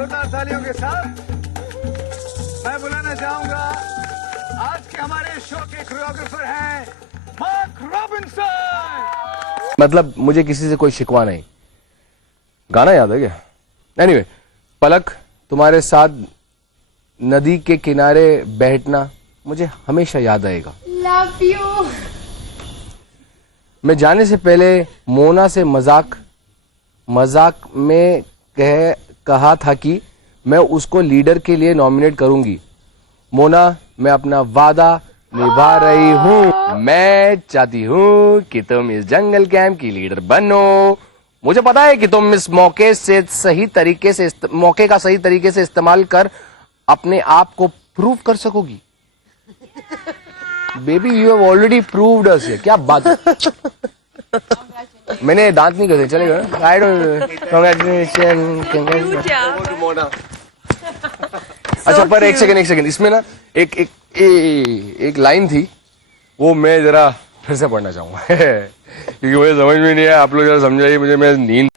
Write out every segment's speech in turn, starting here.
जोरदार तालियों के साथ मैं बुलाना चाहूंगा आज के हमारे शो के कोरियोग्राफर हैं मार्क रॉबिन्सन। मतलब मुझे किसी से कोई शिकवा नहीं। गाना याद है क्या? एनीवे, पलक, तुम्हारे साथ नदी के किनारे बैठना मुझे हमेशा याद आएगा। Love you. मैं जाने से पहले मोना से मजाक में कहा था कि मैं उसको लीडर के लिए नॉमिनेट करूंगी। मोना, मैं अपना वादा निभा रही हूँ। मैं चाहती हूँ कि तुम इस जंगल कैंप की लीडर बनो। मुझे पता है कि तुम इस मौके का सही तरीके से इस्तेमाल कर अपने आप को प्रूव कर सकोगी। Baby, you have already proved us. क्या बात है? मैंने दांत नहीं करे, चलेगा? I don't. कांग्रेचुलेशन। अच्छा, पर एक सेकंड, इसमें ना एक लाइन थी, वो मैं जरा फिर से पढ़ना चाहूंगा क्योंकि मुझे समझ में नहीं आया। आप लोग जरा समझाइए मुझे, मैं नींद।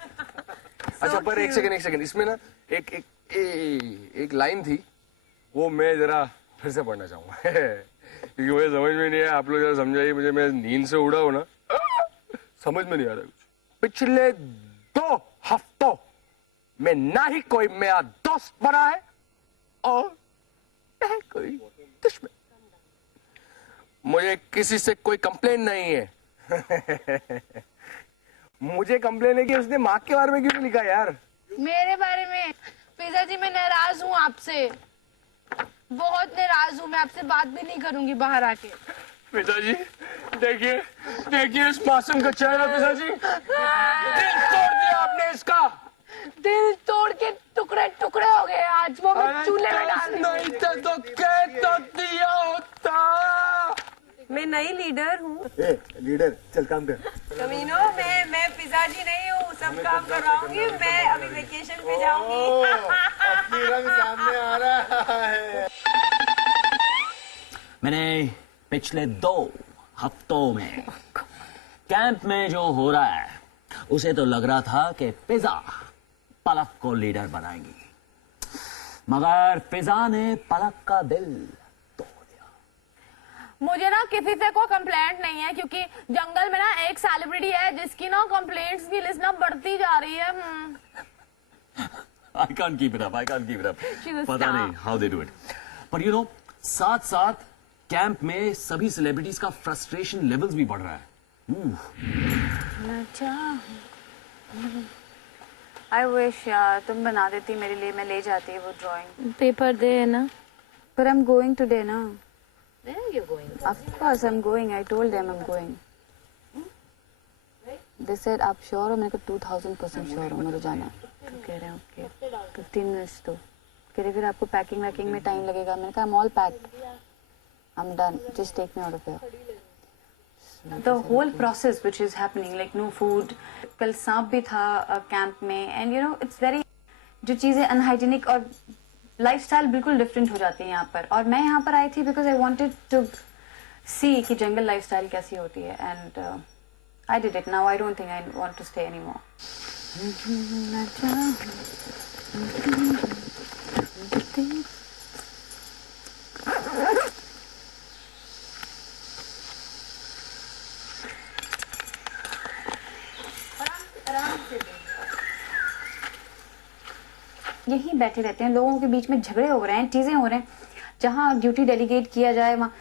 अच्छा, पर एक सेकंड, इसमें ना एक लाइन थी, वो मैं जरा फिर से पढ़ना चाहूंगा क्योंकि मुझे समझ में नहीं आया। आप लोग जरा समझाइए मुझे, मैं नींद से उड़ा हूं ना, समझ में नहीं आ रहा कुछ। पिछले 2 हफ्तों में ना ही कोई मेरा दोस्त बना है और ना ही कोई दुश्मन। मुझे किसी से कोई कंप्लेन नहीं है मुझे कंप्लेन है कि उसने माँ के बारे में क्यों नहीं लिखा यार? मेरे बारे में? पिताजी, मैं नाराज हूँ आपसे, बहुत नाराज हूँ। मैं आपसे बात भी नहीं करूंगी बाहर आके। पिताजी, देखिए इस मासूम का चेहरा। पिताजी, दिल तोड़ दिया आपने इसका। दिल तोड़ के टुकड़े टुकड़े हो गए आज। वो मैं चूल्हे में डाल रही हूँ। नहीं तो कह तो दिया होता। मैं नई लीडर हूँ। लीडर, चल काम कर। कमीनो, मैं पिताजी नहीं हूँ, सब काम करवाऊंगी। मैं अभी वेकेशन पे जाऊंगी। अपनी रंग सामने आ रहा है। मैंने पिछले 2 हफ्तों में कैंप में जो हो रहा है उसे तो लग रहा था कि पिज़्ज़ा पलक को लीडर बनाएंगी, मगर पिज़्ज़ा ने पलक का दिल तोड़ दिया। मुझे ना किसी से कोई कंप्लेंट नहीं है, क्योंकि जंगल में ना एक सेलिब्रिटी है जिसकी ना कंप्लेंट्स की लिस्ट ना बढ़ती जा रही है। I can't keep it up. She's a पता star. नहीं how they do it. पर you know, साथ साथ कैंप में सभी सेलिब्रिटीज का फ्रस्ट्रेशन लेवल्स भी बढ़ रहा है। आई विश यार तुम बना देती मेरे लिए, मैं ले जाती वो ड्राइंग। पेपर दे ना। पर आई एम गोइंग टुडे ना। Where are you going? Of course I am going, I told them I am going. They said आप श्योर हो? मेरे को 2000% श्योर हो मुझे जाना है। तो कह रहे हैं ओके 15 मिनट्स। तो कह रहे फिर आपको पैकिंग वैकिंग में टाइम लगेगा। मैंने कहा I am all packed, I am done, just take me out of here. The whole process which is happening, like no food, कल सांप भी था कैंप में, and you know it's very, जो चीजें अनहाइजीनिक और लाइफस्टाइल बिल्कुल डिफरेंट हो जाती है यहाँ पर। और मैं यहाँ पर आई थी because I wanted to see कि जंगल लाइफस्टाइल कैसी होती है, and I did it. Now I don't think I want to stay anymore. यही बैठे रहते हैं, लोगों के बीच में झगड़े हो रहे हैं, चीजें हो रहे हैं। जहाँ ड्यूटी डेलीगेट किया जाए वहाँ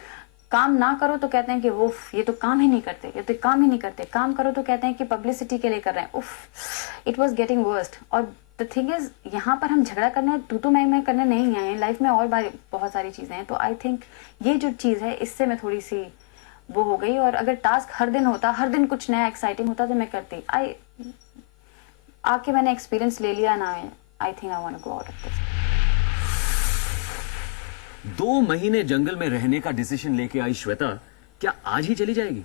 काम ना करो तो कहते हैं कि उफ ये तो काम ही नहीं करते, ये तो काम ही नहीं करते। काम करो तो कहते हैं कि पब्लिसिटी के लिए कर रहे हैं। उफ, इट वाज गेटिंग वर्स्ट। और द थिंग इज, यहाँ पर हम झगड़ा करने तू मैं करने नहीं आए हैं। लाइफ में और बहुत सारी चीजें हैं। तो आई थिंक ये जो चीज है इससे मैं थोड़ी सी वो हो गई। और अगर टास्क हर दिन होता, हर दिन कुछ नया एक्साइटिंग होता तो मैं करती। आके मैंने एक्सपीरियंस ले लिया ना। I think I want to go out of this. 2 महीने जंगल में रहने का डिसीजन लेके आई श्वेता क्या आज ही चली जाएगी?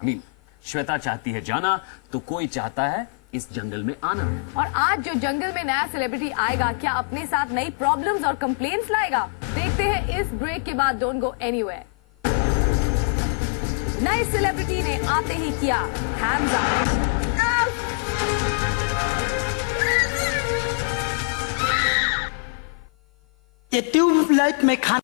I mean, श्वेता चाहती है जाना तो कोई चाहता है इस जंगल में आना। और आज जो जंगल में नया सेलिब्रिटी आएगा क्या अपने साथ नई प्रॉब्लम्स और कंप्लेंट्स लाएगा? देखते हैं इस ब्रेक के बाद। Don't go anywhere. नए सेलिब्रिटी ने आते ही किया हैंड्स अप। ये ट्यूबलाइट में खाना